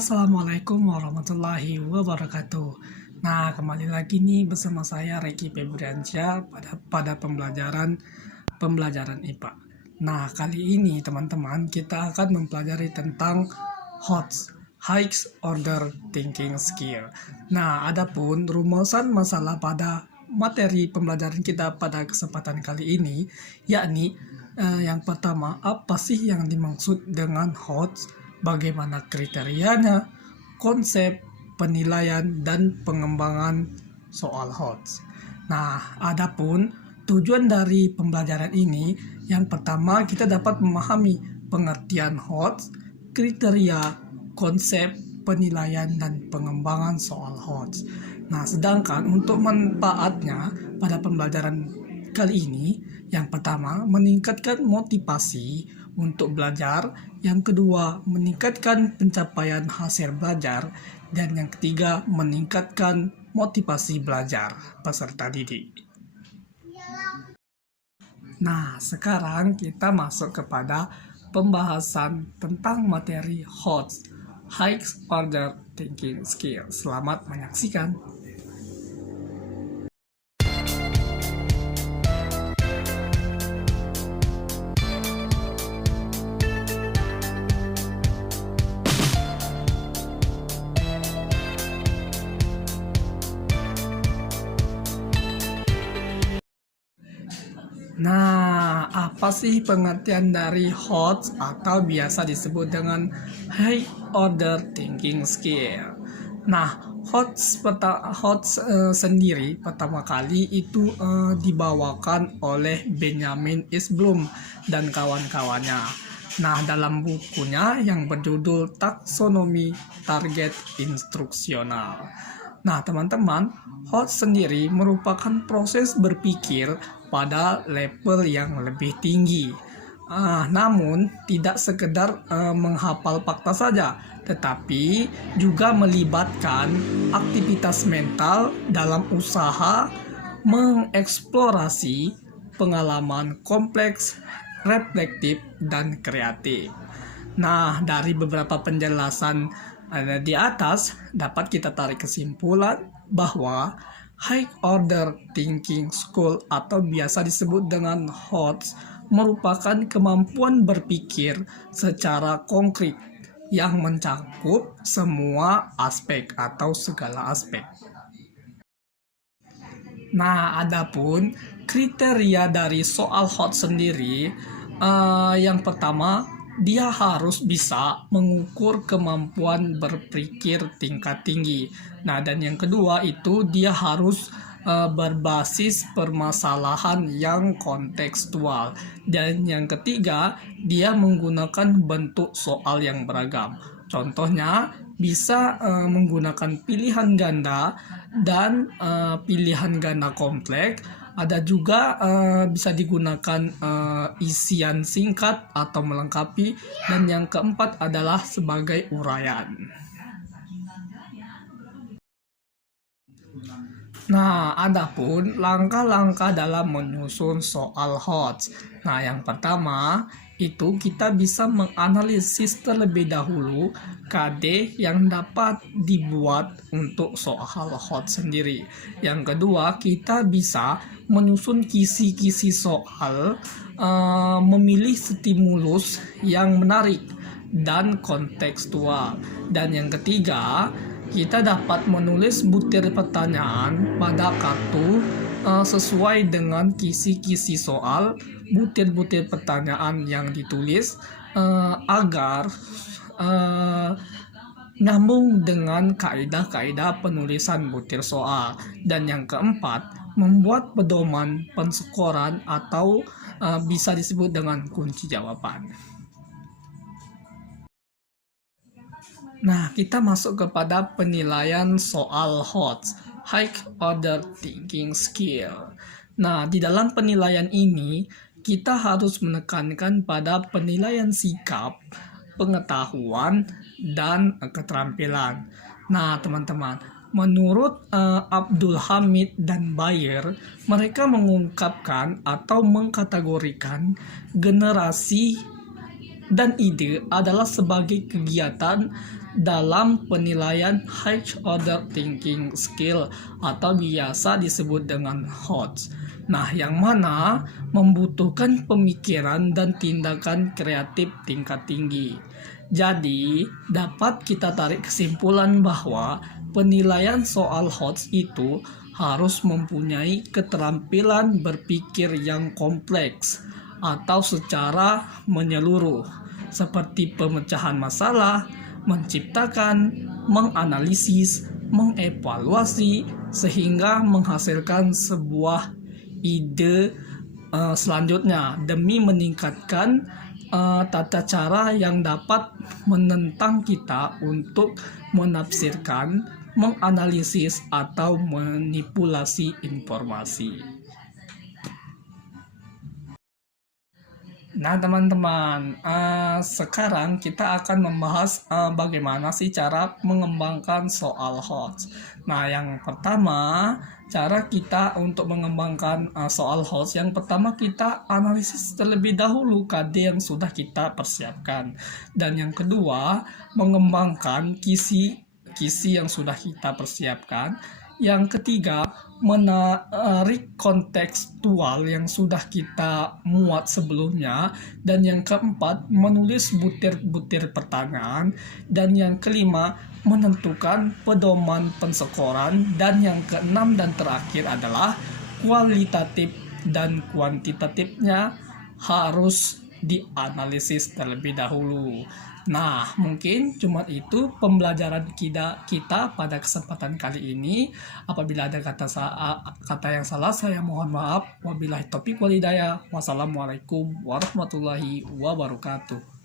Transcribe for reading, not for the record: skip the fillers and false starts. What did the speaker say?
Assalamualaikum warahmatullahi wabarakatuh. Nah, kembali lagi nih bersama saya Reki Febriansyah pada pembelajaran IPA. Nah, kali ini teman-teman kita akan mempelajari tentang HOTS, High Order Thinking Skill. Nah, adapun rumusan masalah pada materi pembelajaran kita pada kesempatan kali ini, yakni yang pertama, apa sih yang dimaksud dengan HOTS? Bagaimana kriterianya, konsep, penilaian, dan pengembangan soal HOTS. Nah, adapun tujuan dari pembelajaran ini, yang pertama kita dapat memahami pengertian HOTS, kriteria, konsep, penilaian, dan pengembangan soal HOTS. Nah, sedangkan untuk manfaatnya pada pembelajaran kali ini, yang pertama, meningkatkan motivasi untuk belajar. Yang kedua, meningkatkan pencapaian hasil belajar. Dan yang ketiga, meningkatkan motivasi belajar peserta didik. Nah, sekarang kita masuk kepada pembahasan tentang materi HOTS, High Order Thinking Skill. Selamat menyaksikan. Nah, apa sih pengertian dari HOTS atau biasa disebut dengan High Order Thinking Skill? Nah, HOTS sendiri pertama kali itu dibawakan oleh Benjamin S. Bloom dan kawan-kawannya. Nah, dalam bukunya yang berjudul Taksonomi Target Instruksional. Nah, teman-teman, HOTS sendiri merupakan proses berpikir pada level yang lebih tinggi. Namun, tidak sekedar menghafal fakta saja, tetapi juga melibatkan aktivitas mental dalam usaha mengeksplorasi pengalaman kompleks, reflektif, dan kreatif. Nah, dari beberapa penjelasan di atas, dapat kita tarik kesimpulan bahwa High Order Thinking Skill atau biasa disebut dengan HOTS merupakan kemampuan berpikir secara konkret yang mencakup semua aspek atau segala aspek. Nah, adapun kriteria dari soal HOTS sendiri, yang pertama, dia harus bisa mengukur kemampuan berpikir tingkat tinggi. Nah, dan yang kedua itu dia harus berbasis permasalahan yang kontekstual. Dan yang ketiga, dia menggunakan bentuk soal yang beragam. Contohnya, bisa menggunakan pilihan ganda dan pilihan ganda kompleks. Ada juga bisa digunakan isian singkat atau melengkapi, dan yang keempat adalah sebagai uraian. Nah, adapun langkah-langkah dalam menyusun soal HOTS. Nah, yang pertama itu kita bisa menganalisis terlebih dahulu KD yang dapat dibuat untuk soal HOTS sendiri. Yang kedua, kita bisa menyusun kisi-kisi soal, memilih stimulus yang menarik dan kontekstual. Dan yang ketiga, kita dapat menulis butir pertanyaan pada kartu sesuai dengan kisi-kisi soal. Butir-butir pertanyaan yang ditulis agar nyambung dengan kaidah-kaidah penulisan butir soal. Dan yang keempat, membuat pedoman penskoran atau bisa disebut dengan kunci jawaban. Nah, kita masuk kepada penilaian soal HOTS, High Order Thinking Skill. Nah, di dalam penilaian ini, kita harus menekankan pada penilaian sikap, pengetahuan, dan keterampilan. Nah, teman-teman, menurut Abdul Hamid dan Bayer, mereka mengungkapkan atau mengkategorikan generasi dan ide adalah sebagai kegiatan dalam penilaian high order thinking skill atau biasa disebut dengan HOTS. Nah, yang mana membutuhkan pemikiran dan tindakan kreatif tingkat tinggi. Jadi, dapat kita tarik kesimpulan bahwa penilaian soal HOTS itu harus mempunyai keterampilan berpikir yang kompleks atau secara menyeluruh, seperti pemecahan masalah, menciptakan, menganalisis, mengevaluasi, sehingga menghasilkan sebuah ide selanjutnya demi meningkatkan tata cara yang dapat menentang kita untuk menafsirkan, menganalisis, atau manipulasi informasi. Nah, teman-teman, sekarang kita akan membahas bagaimana sih cara mengembangkan soal HOTS. Nah, yang pertama, cara kita untuk mengembangkan soal HOTS, yang pertama kita analisis terlebih dahulu KD yang sudah kita persiapkan. Dan yang kedua, mengembangkan kisi yang sudah kita persiapkan. Yang ketiga, menarik kontekstual yang sudah kita muat sebelumnya. Dan yang keempat, menulis butir-butir pertanyaan. Dan yang kelima, menentukan pedoman penskoran. Dan yang keenam dan terakhir adalah kualitatif dan kuantitatifnya harus dianalisis terlebih dahulu. Nah, mungkin cuma itu pembelajaran kita pada kesempatan kali ini. Apabila ada kata yang salah, saya mohon maaf. Wabillahi taufiq wal hidayah. Wassalamualaikum warahmatullahi wabarakatuh.